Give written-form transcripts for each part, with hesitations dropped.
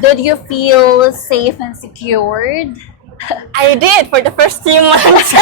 Did you feel safe and secured? I did for the first few months.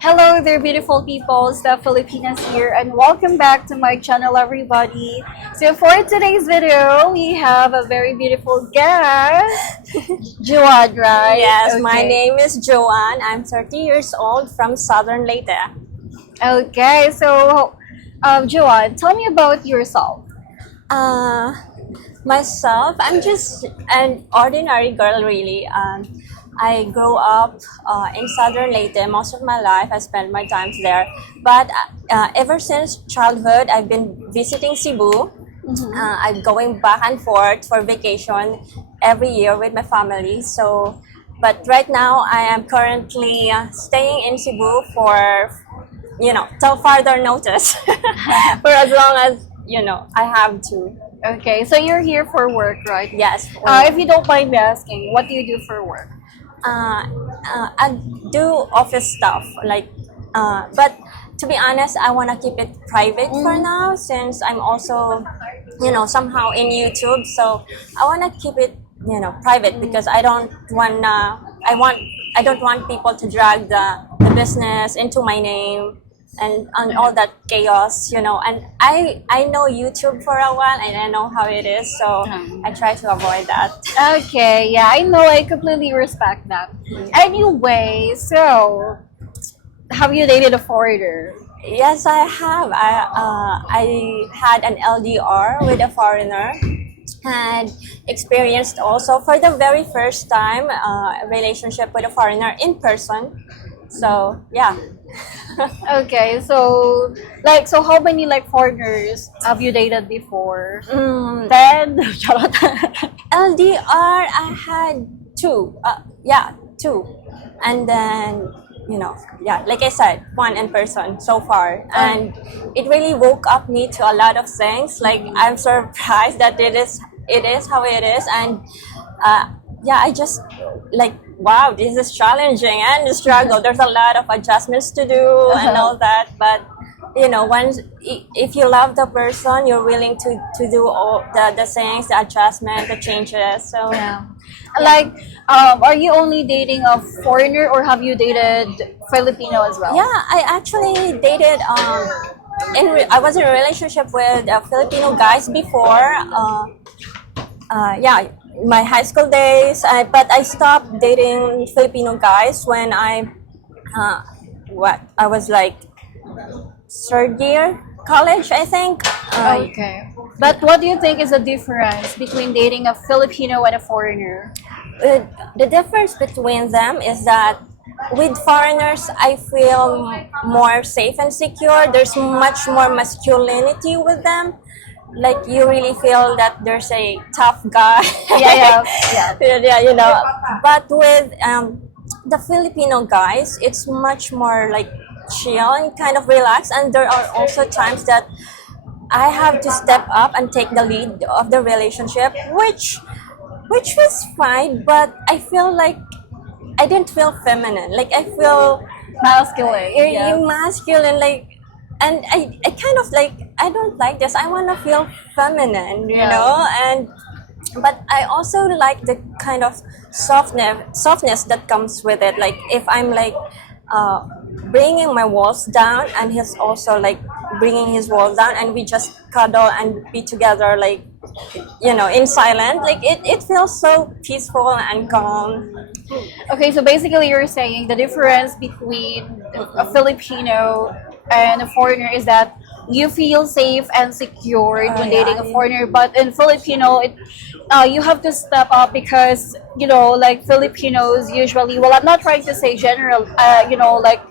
Hello there, beautiful people. Stephilippines here, and welcome back to my channel, everybody. So for today's video, we have a very beautiful guest, Joanne, right? Yes, my Okay. name is Joanne. I'm 30 years old from Southern Leyte. Okay, so Joanne, tell me about yourself. Uh, Myself, I'm just an ordinary girl, really. I grew up in Southern Leyte. Most of my life, I spent my times there. But ever since childhood, I've been visiting Cebu. I'm going back and forth for vacation every year with my family. So, but right now, I am currently staying in Cebu for, till further notice, for as long as I have to. Okay, so you're here for work, right? Yes. If you don't mind me asking, what do you do for work? I do office stuff, but to be honest, I want to keep it private for now, since I'm also, somehow in YouTube. So I want to keep it, private, because I don't want people to drag the business into my name and all that chaos, and I know YouTube for a while, and I know how it is, so I try to avoid that. Okay, yeah, I know. I completely respect that. Anyway, so have you dated a foreigner? Yes, I have. I had an LDR with a foreigner, and experienced also for the very first time a relationship with a foreigner in person. So yeah. Okay, so so how many foreigners have you dated before? 10? Charot. LDR, I had two. Yeah, two. And then, like I said, one in person so far. And it really woke up me to a lot of things. Like, I'm surprised that it is how it is. And I just wow, this is challenging and a struggle. There's a lot of adjustments to do and all that. But once if you love the person, you're willing to do all the things, the adjustment, the changes. So Yeah. Are you only dating a foreigner, or have you dated Filipino as well? yeah, I actually dated. I was in a relationship with Filipino guys before. My high school days. But I stopped dating Filipino guys when I was like third year college, I think. Okay. But what do you think is the difference between dating a Filipino and a foreigner? The difference between them is that with foreigners, I feel more safe and secure. There's much more masculinity with them. Like, you really feel that there's a tough guy. Yeah. Yeah. But with the Filipino guys, it's much more like chill and kind of relaxed. And there are also times that I have to step up and take the lead of the relationship, which was fine. But I feel like I didn't feel feminine. Like, I feel Masculine. Yeah. you masculine, and I kind of I don't like this. I want to feel feminine, and but I also like the kind of softness that comes with it. Like, if I'm bringing my walls down, and he's also bringing his walls down, and we just cuddle and be together, in silent. Like, it feels so peaceful and calm. Okay, so basically you're saying the difference between a Filipino and a foreigner is that you feel safe and secured when dating a foreigner, but in Filipino, you have to step up because Filipinos usually. Well, I'm not trying to say general,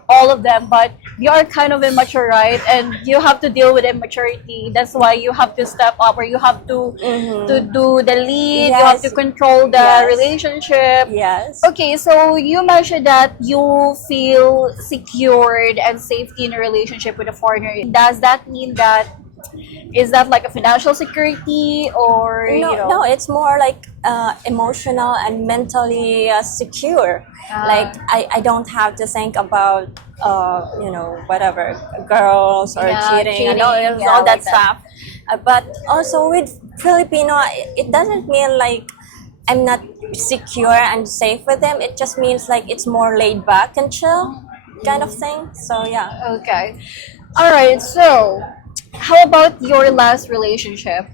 all of them, but you are kind of immature, right? And you have to deal with immaturity. That's why you have to step up, or you have to do the lead. You have Yes. to control the Yes. relationship. Yes. Okay, so you mentioned that you feel secured and safety in a relationship with a foreigner. Does that mean that is that like a financial security, or No, it's more emotional and mentally secure. Like, I don't have to think about whatever, girls or Yeah, cheating and all cheating, all like that stuff. But also with Filipino, it doesn't mean like I'm not secure and safe with them. It just means like it's more laid back and chill kind of thing. So yeah. Okay. All right. So, how about your last relationship?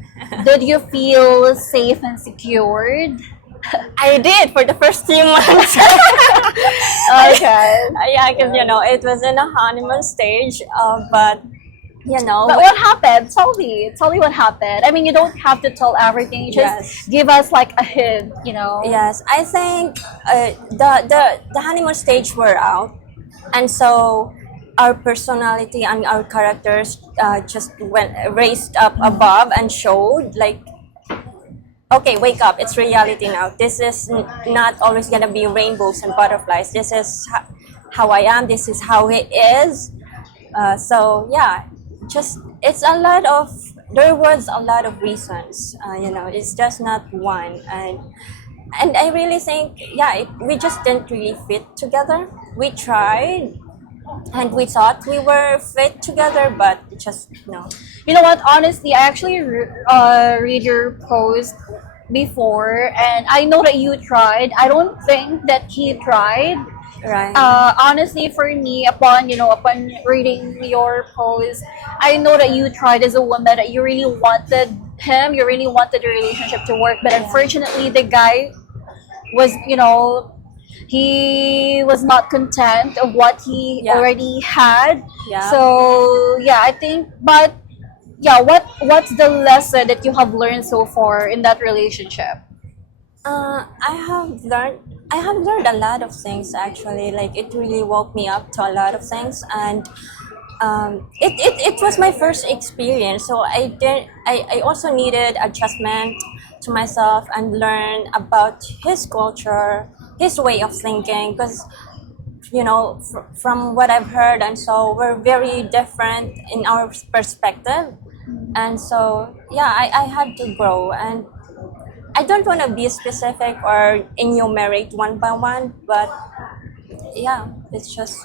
Did you feel safe and secured? I did for the first few months. Okay. Yeah, because it was in a honeymoon stage, but But what happened? Tell me. Tell me what happened. I mean, you don't have to tell everything. Just Yes. give us like a hint. Yes, I think the honeymoon stage were out, and so our personality and our characters just went raised up above and showed like, okay, wake up, it's reality now. This is not always gonna be rainbows and butterflies. This is how I am. This is how it is. So yeah, just it's a lot of there was a lot of reasons. It's just not one, and I really think we just didn't really fit together. We tried, and we thought we were fit together, but just no. You know what? Honestly, I actually read your post before, and I know that you tried. I don't think that he tried. Right. Honestly, for me, upon reading your post, I know that you tried as a woman, that you really wanted him, you really wanted the relationship to work, but unfortunately, the guy was, he was not content of what he Yeah. already had. Yeah. So yeah, I think, but yeah, what's the lesson that you have learned so far in that relationship? I have learned a lot of things actually. Like it really woke me up to a lot of things, and it was my first experience. So I also needed adjustment to myself and learn about his culture, his way of thinking, because from what I've heard and so we're very different in our perspective, and so yeah, I had to grow, and I don't want to be specific or enumerate one by one, but yeah, it's just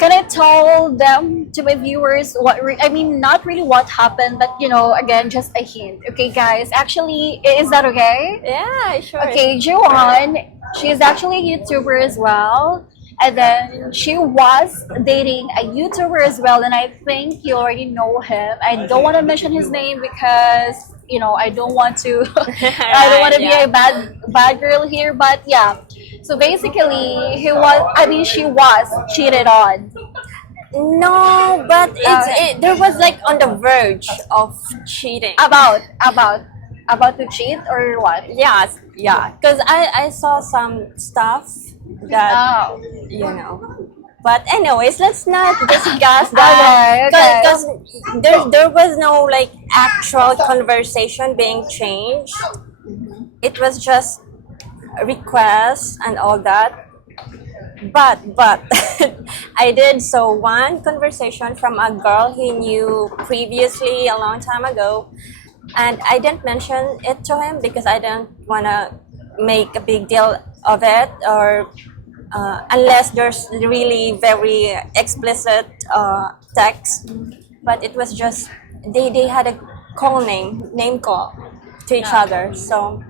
Can I tell them, to my viewers, I mean, not really what happened, but again, just a hint. Okay, guys. Actually, is that okay? yeah, sure. Okay, Joanne, she's actually a YouTuber as well. And then she was dating a YouTuber as well, and I think you already know him. I don't want to mention his name because I don't want to I don't want to be a bad girl here, but yeah. So basically, she was cheated on. No, but there was like on the verge of cheating. About to cheat or what? Yes, yeah, because I saw some stuff that Oh. But anyways, let's not discuss Okay, that okay. because there was no like actual conversation being changed. It was just requests and all that. But I did saw one conversation from a girl he knew previously a long time ago, and I didn't mention it to him because I didn't wanna make a big deal of it, or unless there's really very explicit text. But it was just they had a name call to each other. So,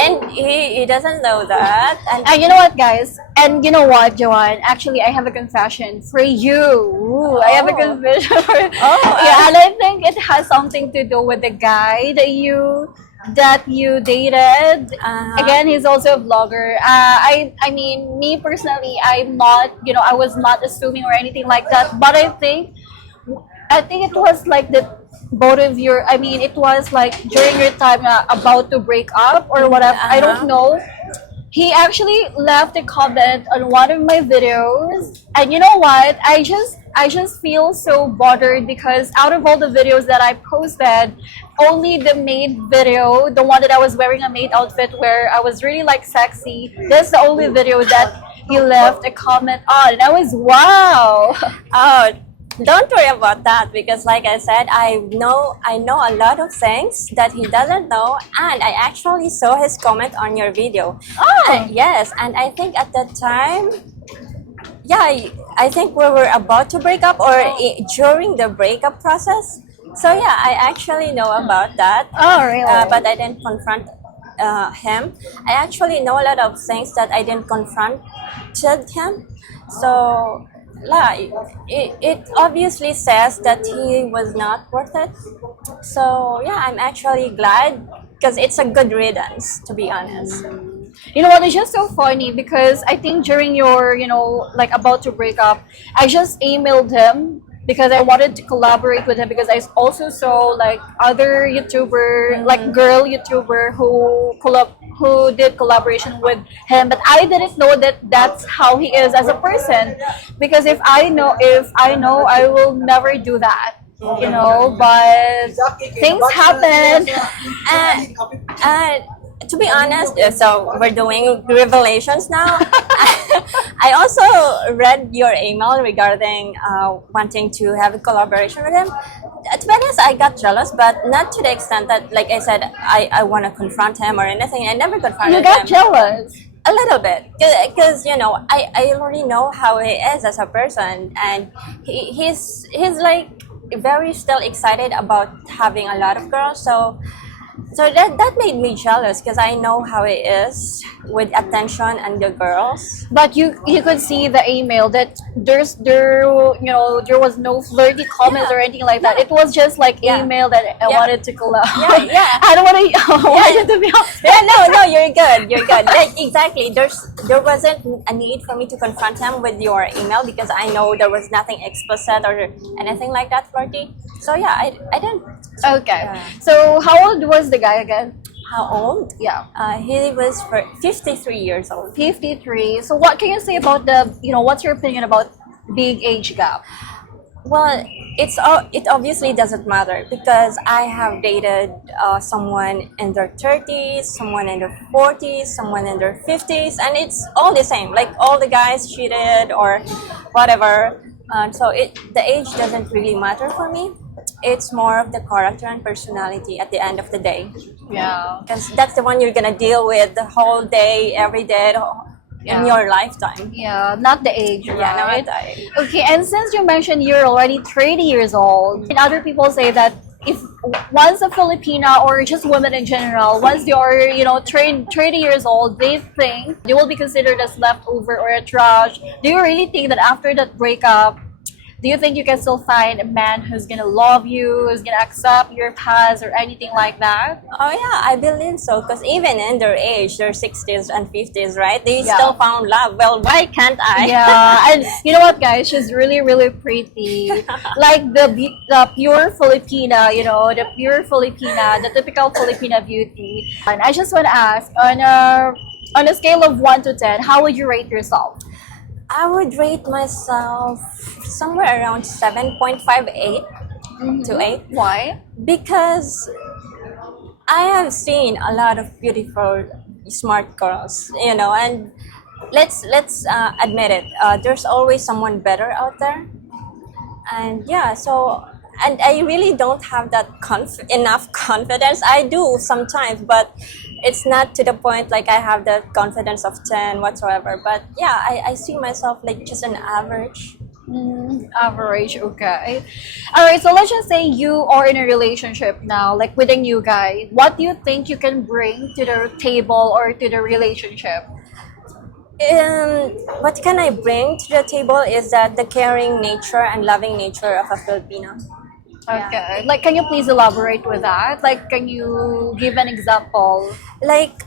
and he doesn't know that, and And you know what, guys? And you know what, Joanne? Actually, I have a confession for you. Ooh, I have a Oh. confession for Oh, yeah, and I think it has something to do with the guy that you dated. Again, he's also a vlogger. I mean, me personally, I'm not. I was not assuming or anything like that. But I think it was like the both of your. I mean, it was like during your time about to break up or whatever. I don't know. He actually left a comment on one of my videos, and you know what? I just feel so bothered because out of all the videos that I posted, only the maid video, the one that I was wearing a maid outfit where I was really like sexy, that's the only video that he left a comment on, and I was wow. oh, don't worry about that, because like I said, I know a lot of things that he doesn't know, and I actually saw his comment on your video. Oh. Yes, and I think at that time, yeah, I think we were about to break up or during the breakup process. So yeah, I actually know about that. Oh, really? But I didn't confront him. I actually know a lot of things that I didn't confront him. So yeah, it obviously says that he was not worth it. So yeah, I'm actually glad because it's a good riddance, to be honest. You know what? It's just so funny because I think during your, like about to break up, I just emailed him because I wanted to collaborate with him because I also saw like other YouTuber, like girl YouTuber who did collaboration with him, but I didn't know that that's how he is as a person. Because if I know, I will never do that. But things happen. And to be honest, so we're doing revelations now. I also read your email regarding wanting to have a collaboration with him. To be honest, I got jealous, but not to the extent that, like I said, I want to confront him or anything. I never confronted You got him. jealous. A little bit, because I already know how he is as a person, and he's like very still excited about having a lot of girls. So that made me jealous because I know how it is with attention and the girls. But you could see the email that there was no flirty comments Yeah. or anything like that. It was just like Yeah. email that I Yeah. wanted to collab. Yeah. I don't want to. I wanted to be Yeah, no, you're good. You're good. Like, exactly. There wasn't a need for me to confront him with your email because I know there was nothing explicit or anything like that flirty. So yeah, I didn't. Okay. Yeah. So how old was the guy again? How old? Yeah. He was 53 years old. 53. So what can you say about what's your opinion about big age gap? Well, it obviously doesn't matter because I have dated someone in their 30s, someone in their 40s, someone in their 50s, and it's all the same. Like all the guys cheated or whatever. So the age doesn't really matter for me. It's more of the character and personality at the end of the day, Yeah. because that's the one you're gonna deal with the whole day, every day Yeah. in your lifetime. Yeah, not the age, right? Yeah, not the age. Okay, and since you mentioned you're already 30 years old, and other people say that if once a Filipina or just women in general, once they are, 30 years old, they think they will be considered as leftover or a trash. Do you really think that after that breakup, do you think you can still find a man who's gonna love you, who's gonna accept your past or anything like that? Oh yeah, I believe so. Because even in their age, their 60s and 50s, right? They Yeah. still found love. Well, why can't I? Yeah, and you know what, guys? She's really, really pretty. Like the pure Filipina, the typical Filipina beauty. And I just want to ask, on a scale of 1 to 10, how would you rate yourself? I would rate myself somewhere around 7.58 to 8 Why? because I have seen a lot of beautiful, smart girls, and let's admit it. There's always someone better out there, and yeah, and I really don't have that enough confidence. I do sometimes, but it's not to the point like I have the confidence of 10 whatsoever. But yeah, I see myself like just an average. Average, okay. All right, so let's just say you are in a relationship now, like with a new guy. What do you think you can bring to the table or to the relationship? What can I bring to the table is that the caring nature and loving nature of a Filipino. Okay. Like, can you please elaborate with that? Like, can you give an example? Like,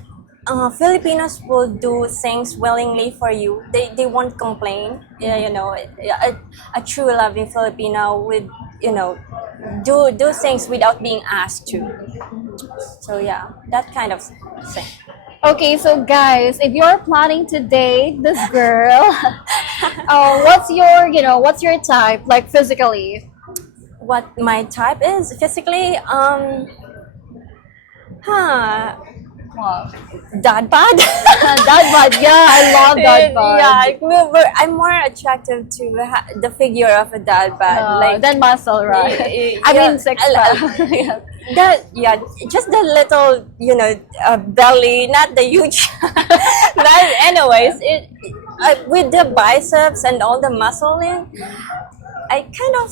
Filipinos will do things willingly for you. They won't complain. Yeah, a true loving Filipino would, do things without being asked to. So yeah, that kind of thing. Okay, so guys, if you're planning to date this girl, what's your type, like physically? What my type is physically, Wow. dad bod. Dad bod, yeah, I love dad bod. Yeah, I'm more attractive to the figure of a dad bod, Then muscle, right? I mean, six pack. Just the little, belly, not the huge. But anyways, with the biceps and all the muscle in, I kind of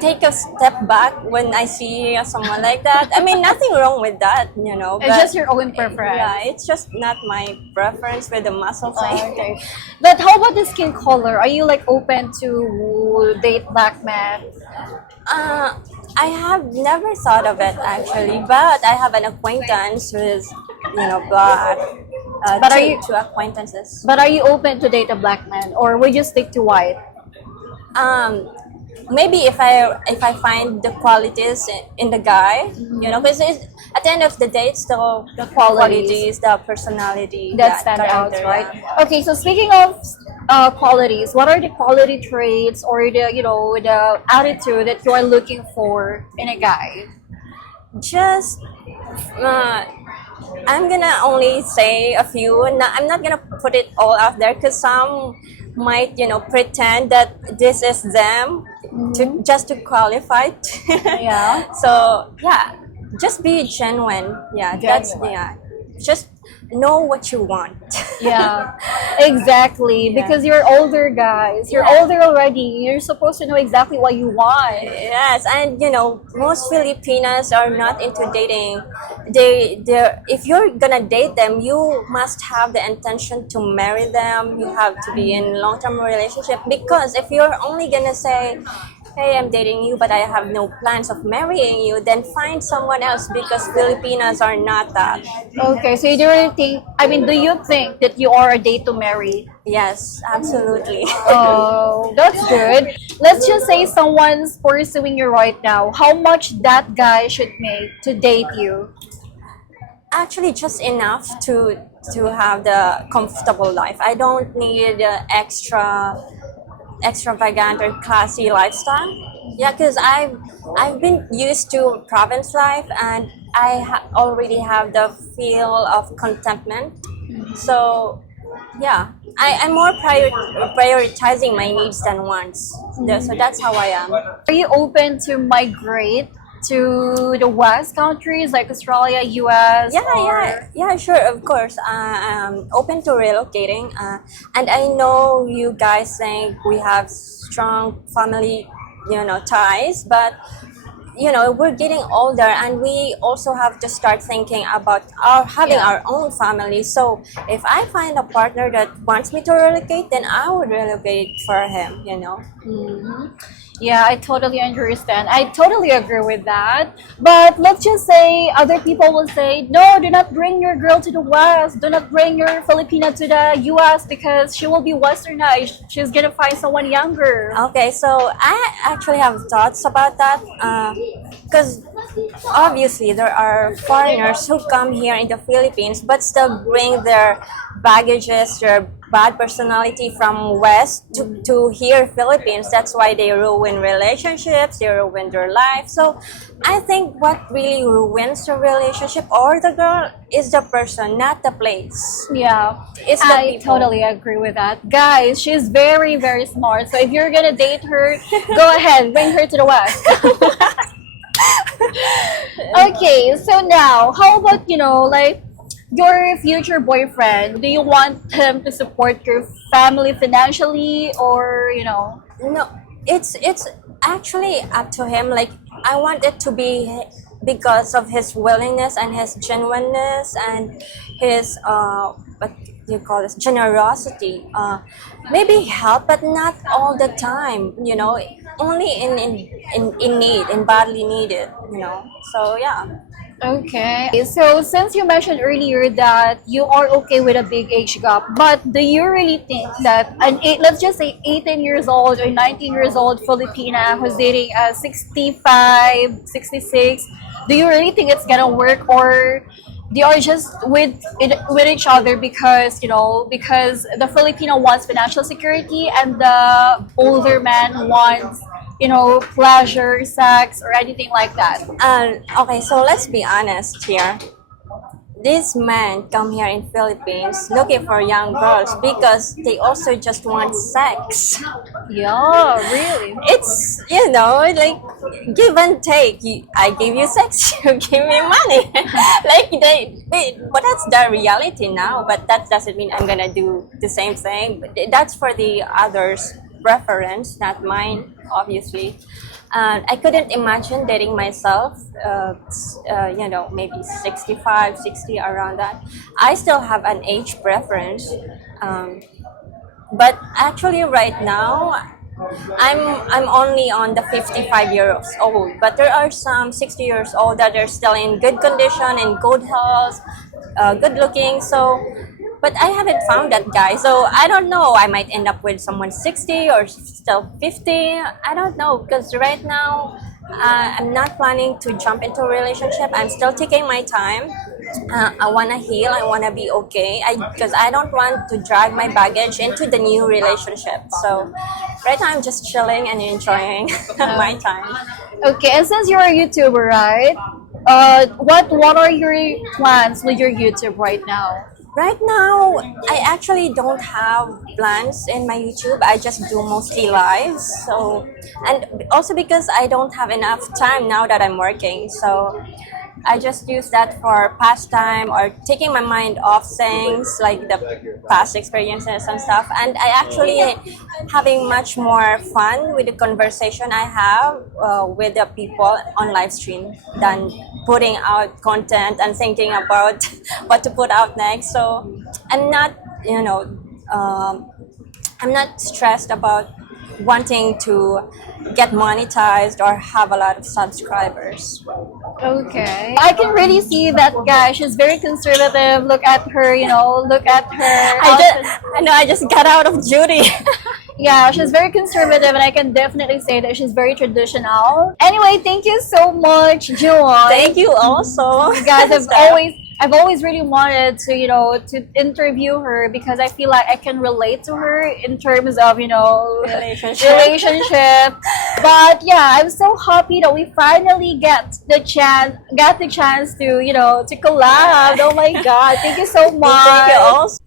take a step back when I see someone like that. I mean, nothing wrong with that, you know. It's just your own preference. Yeah, it's just not my preference with the muscle thing. Okay. But how about the skin color? Are you like open to date black men? I have never thought of it actually, but I have an acquaintance who's, black. But are you- two acquaintances? But are you open to date a black man, or would you stick to white? Um, Maybe if I find the qualities in the guy, because at the end of the day, it's the qualities, the personality That stand out, character, right? yeah. Okay, so speaking of qualities, what are the quality traits or the attitude that you are looking for in a guy? Just I'm gonna only say a few. I'm not gonna put it all out there because some might, pretend that this is them to just to qualify. Yeah. So yeah, just be genuine. Yeah, that's Genuine. yeah. Just know what you want. Yeah, exactly. Yeah. Because you're older, guys. You're Yeah. older already. You're supposed to know exactly what you want. Yes, and most Filipinas are not into dating. If you're gonna date them, you must have the intention to marry them. You have to be in long-term relationship, because if you're only gonna say, "Hey, I'm dating you, but I have no plans of marrying you," then find someone else, because Filipinas are not that. Okay, so you do really think, I mean, do you think that you are a date to marry? Yes, absolutely. Oh, that's good. Let's just say someone's pursuing you right now. How much that guy should make to date you? Actually, just enough to have the comfortable life. I don't need extravagant or classy lifestyle. Yeah, because I've been used to province life, and I already have the feel of contentment. So yeah, I'm more prioritizing my needs than wants. So that's how I am. Are you open to migrate to the West countries like Australia, US? Yeah, sure, of course. I'm open to relocating, and I know you guys think we have strong family, ties, but we're getting older, and we also have to start thinking about having Yeah. our own family. So if I find a partner that wants me to relocate, then I would relocate for him. Yeah, I totally understand. I totally agree with that. But let's just say other people will say, no, do not bring your girl to the West. Do not bring your Filipina to the US because she will be westernized. She's gonna find someone younger. Okay, so I actually have thoughts about that, because obviously there are foreigners who come here in the Philippines but still bring their baggages, their bad personality from West to here Philippines. That's why they ruin relationships, they ruin their life. So I think what really ruins the relationship or the girl is the person, not the place. Yeah, It's the I people. totally agree with that. Guys, she's very, very smart. So if you're gonna date her, go ahead, bring her to the West. Okay, so now, how about, like, your future boyfriend? Do you want him to support your family financially or? No, it's actually up to him. Like, I want it to be because of his willingness and his genuineness and his what do you call this, generosity. Maybe help, but not all the time. Only in need, in badly needed. So yeah. Okay. So since you mentioned earlier that you are okay with a big age gap, but do you really think that let's just say 18 years old or 19 years old Filipina who's dating a 65, 66, do you really think it's gonna work, or they are just with each other because because the Filipino wants financial security and the older man wants pleasure, sex, or anything like that? Okay, so let's be honest here. These men come here in Philippines looking for young girls because they also just want sex. Yeah, really. It's like give and take. I give you sex, you give me money. Like but that's the reality now. But that doesn't mean I'm gonna do the same thing. But that's for the others' preference, not mine. obviously. And I couldn't imagine dating myself, maybe 65, 60, around that. I still have an age preference. But actually right now, I'm only on the 55 years old, but there are some 60 years old that are still in good condition, in good health, good looking. So, but I haven't found that guy. So I don't know. I might end up with someone 60 or still 50. I don't know, because right now I'm not planning to jump into a relationship. I'm still taking my time. I want to heal. I want to be okay. Because I don't want to drag my baggage into the new relationship. So right now I'm just chilling and enjoying my time. Okay, and since you're a YouTuber, right? What are your plans with your YouTube right now? Right now, I actually don't have plans in my YouTube. I just do mostly lives. So, and also because I don't have enough time now that I'm working. So, I just use that for pastime or taking my mind off things like the past experiences and stuff. And I actually having much more fun with the conversation I have with the people on live stream than putting out content and thinking about what to put out next. So I'm not, I'm not stressed about wanting to get monetized or have a lot of subscribers. Okay. I can really see that guy. She's very conservative. Look at her, look at her. I just got out of duty. Yeah, she's very conservative, and I can definitely say that she's very traditional. Anyway, thank you so much, Joy. Thank you also. Guys, I've always really wanted to, to interview her because I feel like I can relate to her in terms of, relationship. But yeah, I'm so happy that we finally got the chance to, to collab. Oh my God. Thank you so much. Thank you also.